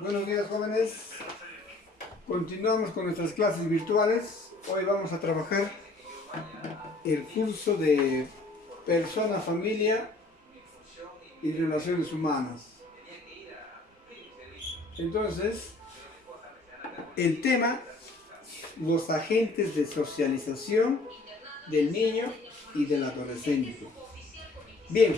Buenos días, jóvenes. Continuamos con nuestras clases virtuales. Hoy vamos a trabajar el curso de persona, familia y relaciones humanas. Entonces, el tema, los agentes de socialización del niño y del adolescente. Bien,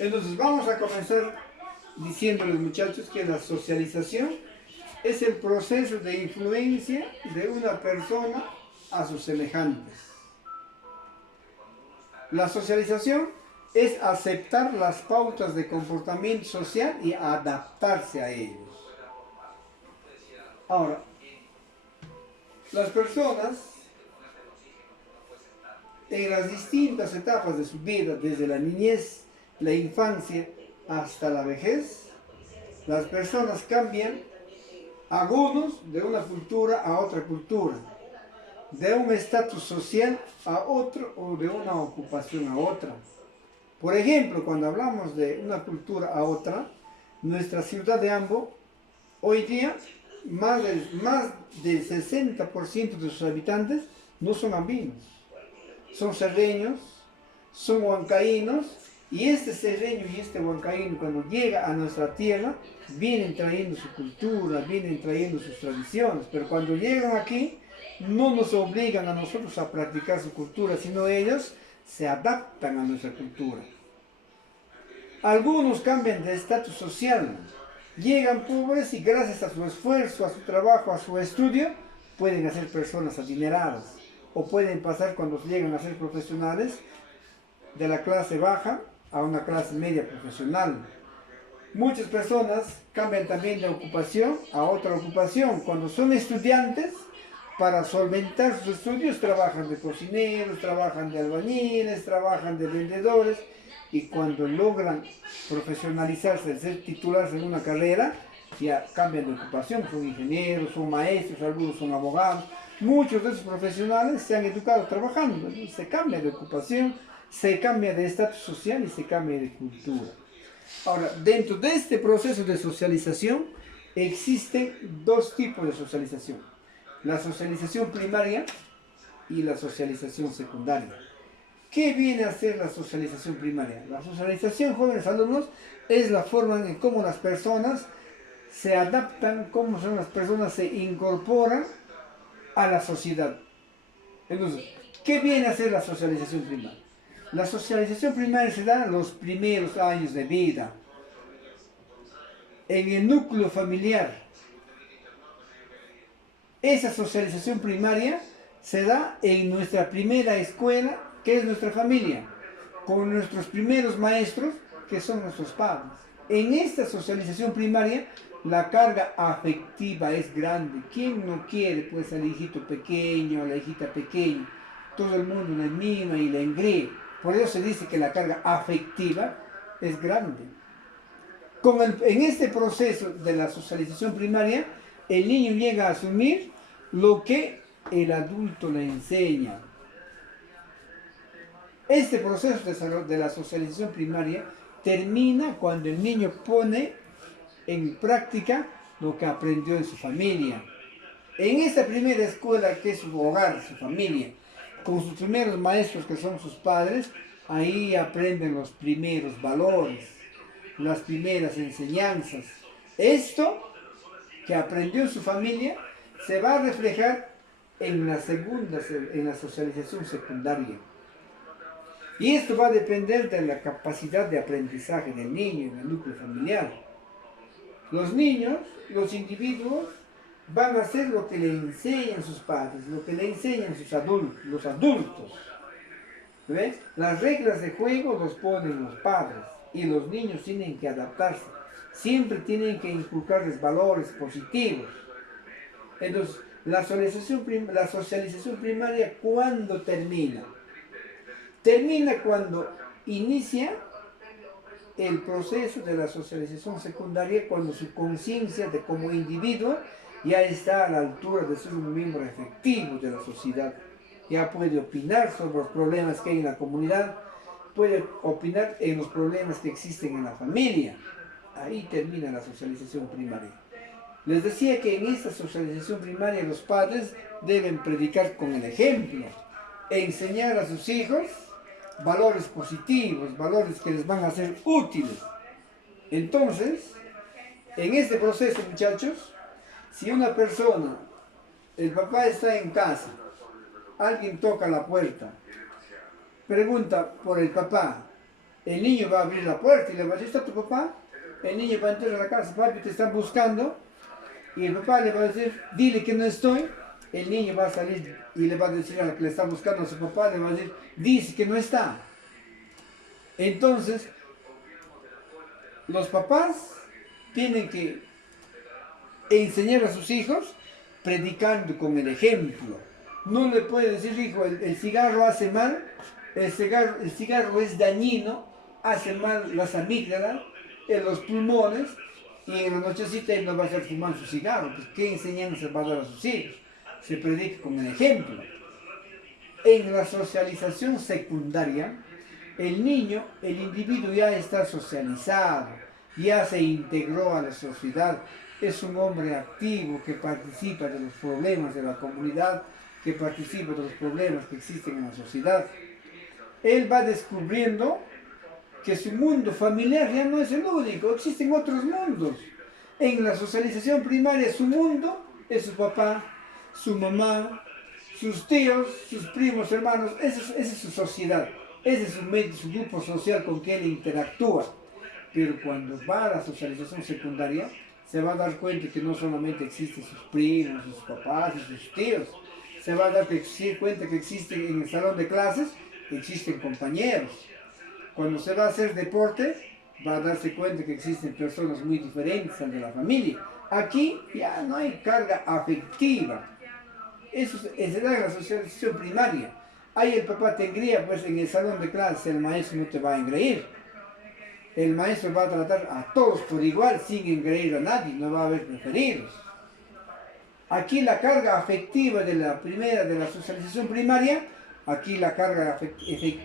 entonces vamos a comenzar diciéndoles, muchachos, que la socialización es el proceso de influencia de una persona a sus semejantes. La socialización es aceptar las pautas de comportamiento social y adaptarse a ellos. Ahora, las personas en las distintas etapas de su vida, desde la niñez, la infancia hasta la vejez, las personas cambian, algunos de una cultura a otra cultura, de un estatus social a otro o de una ocupación a otra. Por ejemplo, cuando hablamos de una cultura a otra, nuestra ciudad de Ambo, hoy día, más del 60% de sus habitantes no son ambinos, son serreños, son huancaínos, y este serreño y este huancaíno, cuando llega a nuestra tierra, vienen trayendo su cultura, vienen trayendo sus tradiciones, pero cuando llegan aquí, no nos obligan a nosotros a practicar su cultura, sino ellos se adaptan a nuestra cultura. Algunos cambian de estatus social, llegan pobres y gracias a su esfuerzo, a su trabajo, a su estudio, pueden ser personas adineradas, o pueden pasar cuando llegan a ser profesionales de la clase baja a una clase media profesional. Muchas personas cambian también de ocupación a otra ocupación. Cuando son estudiantes, para solventar sus estudios, trabajan de cocineros, trabajan de albañiles, trabajan de vendedores, y cuando logran profesionalizarse, ser titulares en una carrera, ya cambian de ocupación, son ingenieros, son maestros, algunos son abogados. Muchos de esos profesionales se han educado trabajando, ¿no? Se cambia de ocupación, se cambia de estatus social y se cambia de cultura. Ahora, dentro de este proceso de socialización existen dos tipos de socialización: la socialización primaria y la socialización secundaria. ¿Qué viene a ser la socialización primaria? La socialización, jóvenes alumnos, es la forma en cómo las personas se adaptan, cómo son las personas se incorporan a la sociedad. Entonces, ¿qué viene a ser la socialización primaria? La socialización primaria se da en los primeros años de vida, en el núcleo familiar. Esa socialización primaria se da en nuestra primera escuela, que es nuestra familia, con nuestros primeros maestros, que son nuestros padres. En esta socialización primaria, la carga afectiva es grande. ¿Quién no quiere, pues, al hijito pequeño, a la hijita pequeña? Todo el mundo la mima y la engríe. Por eso se dice que la carga afectiva es grande. En este proceso de la socialización primaria, el niño llega a asumir lo que el adulto le enseña. Este proceso de la socialización primaria termina cuando el niño pone en práctica lo que aprendió en su familia. En esta primera escuela, que es su hogar, su familia, con sus primeros maestros, que son sus padres, ahí aprenden los primeros valores, las primeras enseñanzas. Esto que aprendió en su familia se va a reflejar en la socialización secundaria. Y esto va a depender de la capacidad de aprendizaje del niño en el núcleo familiar. Los niños, los individuos, van a hacer lo que le enseñan sus padres, lo que le enseñan los adultos. ¿Ves? Las reglas de juego los ponen los padres y los niños tienen que adaptarse. Siempre tienen que inculcarles valores positivos. Entonces, la socialización primaria, ¿cuándo termina? Termina cuando inicia el proceso de la socialización secundaria, cuando su conciencia de como individuo ya está a la altura de ser un miembro efectivo de la sociedad. Ya puede opinar sobre los problemas que hay en la comunidad, puede opinar en los problemas que existen en la familia. Ahí termina la socialización primaria. Les decía que en esta socialización primaria los padres deben predicar con el ejemplo, enseñar a sus hijos valores positivos, valores que les van a ser útiles. Entonces, en este proceso, muchachos, si una persona, el papá está en casa, alguien toca la puerta, pregunta por el papá, el niño va a abrir la puerta y le va a decir, ¿está tu papá? El niño va a entrar a la casa, papi, te están buscando. Y el papá le va a decir, dile que no estoy. El niño va a salir y le va a decir a la que le está buscando a su papá, le va a decir, dice que no está. Entonces, los papás tienen que enseñar a sus hijos predicando con el ejemplo. No le puede decir, hijo, el cigarro hace mal, el cigarro es dañino, hace mal las amígdalas, en los pulmones, y en la nochecita él no va a estar fumando su cigarro. Pues, ¿qué enseñanza va a dar a sus hijos? Se predica con el ejemplo. En la socialización secundaria, el niño, el individuo ya está socializado, ya se integró a la sociedad, es un hombre activo que participa de los problemas de la comunidad, que participa de los problemas que existen en la sociedad. Él va descubriendo que su mundo familiar ya no es el único, existen otros mundos. En la socialización primaria su mundo es su papá, su mamá, sus tíos, sus primos, hermanos, esa es su sociedad, ese es su grupo social con que él interactúa. Pero cuando va a la socialización secundaria, se va a dar cuenta que no solamente existen sus primos, sus papás y sus tíos, se va a dar cuenta que existen en el salón de clases, existen compañeros. Cuando se va a hacer deporte, va a darse cuenta que existen personas muy diferentes de la familia. Aquí ya no hay carga afectiva. Eso es la socialización primaria. Ahí el papá te engría, pues en el salón de clases el maestro no te va a engreír. El maestro va a tratar a todos por igual, sin engreír a nadie, no va a haber preferidos. Aquí la carga afectiva de la socialización primaria, aquí la carga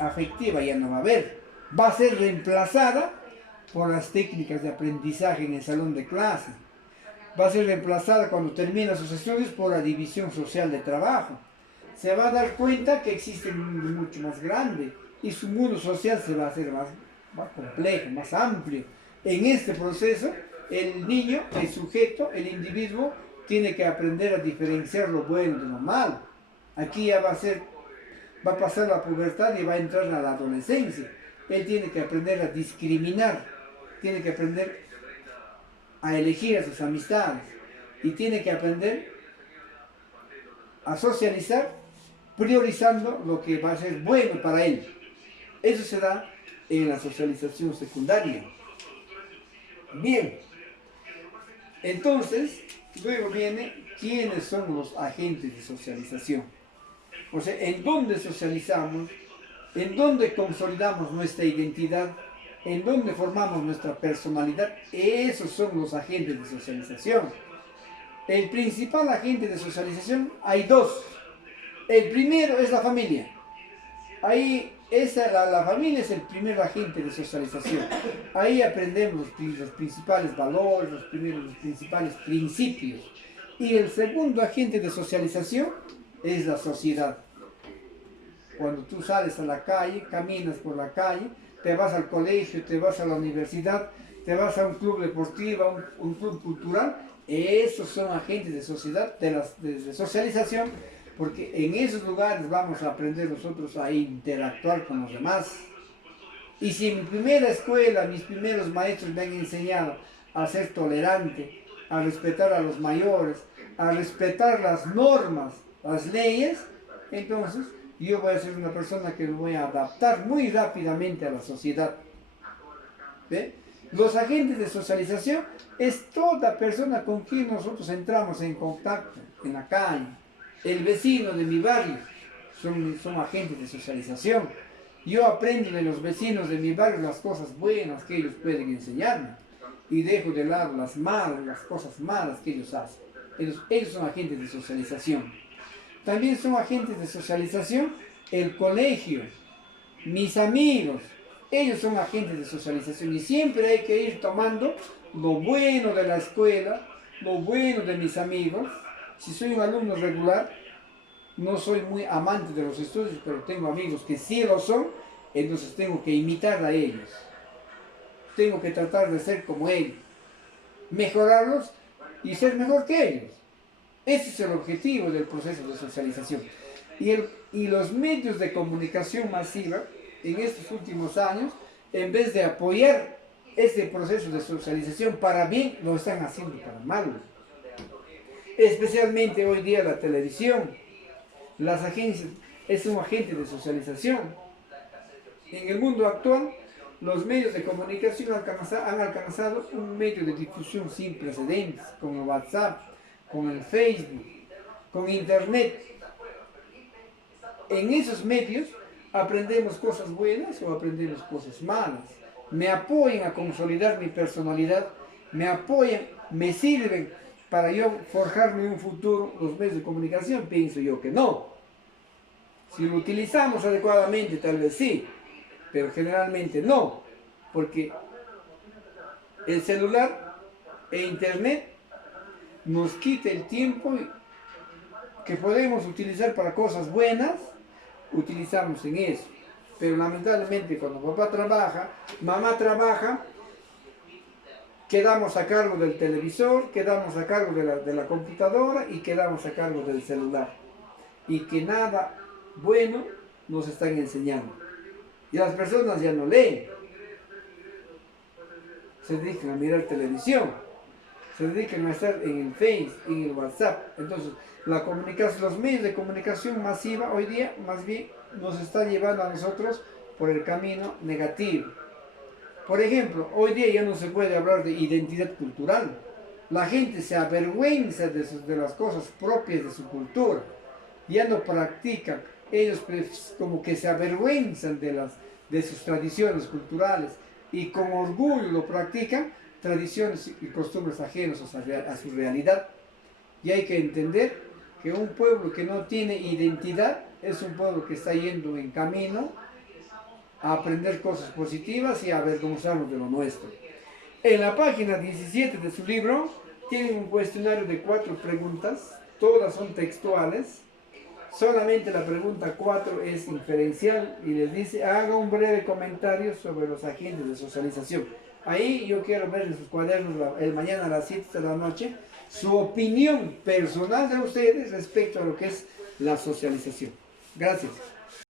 afectiva ya no va a haber. Va a ser reemplazada por las técnicas de aprendizaje en el salón de clases. Va a ser reemplazada cuando termina sus estudios por la división social de trabajo. Se va a dar cuenta que existe un mundo mucho más grande y su mundo social se va a hacer más complejo, más amplio. En este proceso, el niño, el sujeto, el individuo, tiene que aprender a diferenciar lo bueno de lo malo. Aquí ya va a pasar la pubertad y va a entrar a la adolescencia. Él tiene que aprender a discriminar, tiene que aprender a elegir a sus amistades y tiene que aprender a socializar priorizando lo que va a ser bueno para él. Eso se da en la socialización secundaria. Bien, entonces, luego viene quiénes son los agentes de socialización. O sea, en dónde socializamos, en dónde consolidamos nuestra identidad, en dónde formamos nuestra personalidad. Esos son los agentes de socialización. El principal agente de socialización, hay dos. El primero es la familia. Ahí la familia es el primer agente de socialización. Ahí aprendemos los principales valores, los principales principios. Y el segundo agente de socialización es la sociedad. Cuando tú sales a la calle, caminas por la calle, te vas al colegio, te vas a la universidad, te vas a un club deportivo, un club cultural, esos son agentes de sociedad, de socialización, porque en esos lugares vamos a aprender nosotros a interactuar con los demás. Y si en mi primera escuela, mis primeros maestros me han enseñado a ser tolerante, a respetar a los mayores, a respetar las normas, las leyes, entonces yo voy a ser una persona que me voy a adaptar muy rápidamente a la sociedad. ¿Ve? Los agentes de socialización es toda persona con quien nosotros entramos en contacto en la calle. El vecino de mi barrio son agentes de socialización. Yo aprendo de los vecinos de mi barrio las cosas buenas que ellos pueden enseñarme y dejo de lado las malas, las cosas malas que ellos hacen. Ellos son agentes de socialización. También son agentes de socialización el colegio, mis amigos, ellos son agentes de socialización y siempre hay que ir tomando lo bueno de la escuela, lo bueno de mis amigos. Si soy un alumno regular, no soy muy amante de los estudios, pero tengo amigos que sí lo son, entonces tengo que imitar a ellos. Tengo que tratar de ser como ellos, mejorarlos y ser mejor que ellos. Ese es el objetivo del proceso de socialización. Y los medios de comunicación masiva, en estos últimos años, en vez de apoyar ese proceso de socialización para bien, lo están haciendo para mal. Especialmente hoy día la televisión, las agencias, es un agente de socialización. En el mundo actual, los medios de comunicación han alcanzado un medio de difusión sin precedentes, con el WhatsApp, con el Facebook, con Internet. En esos medios aprendemos cosas buenas o aprendemos cosas malas. Me apoyan a consolidar mi personalidad, me apoyan, me sirven para yo forjarme un futuro. Los medios de comunicación pienso yo que no. Si lo utilizamos adecuadamente tal vez sí, pero generalmente no, porque el celular e Internet nos quita el tiempo que podemos utilizar para cosas buenas, utilizamos en eso. Pero lamentablemente cuando papá trabaja, mamá trabaja, quedamos a cargo del televisor, quedamos a cargo de la computadora y quedamos a cargo del celular. Y que nada bueno nos están enseñando. Y las personas ya no leen, se dedican a mirar televisión, se dedican a estar en el Face, en el WhatsApp. Entonces, la comunicación, los medios de comunicación masiva hoy día, más bien, nos están llevando a nosotros por el camino negativo. Por ejemplo, hoy día ya no se puede hablar de identidad cultural. La gente se avergüenza de las cosas propias de su cultura. Ya no practican. Ellos como que se avergüenzan de sus tradiciones culturales y con orgullo lo practican, tradiciones y costumbres ajenos a su realidad. Y hay que entender que un pueblo que no tiene identidad es un pueblo que está yendo en camino a aprender cosas positivas y a avergonzarnos de lo nuestro. En la página 17 de su libro tienen un cuestionario de 4 preguntas, todas son textuales. Solamente la pregunta 4 es inferencial y les dice: haga un breve comentario sobre los agentes de socialización. Ahí yo quiero ver en sus cuadernos el mañana a las 7 de la noche su opinión personal de ustedes respecto a lo que es la socialización. Gracias.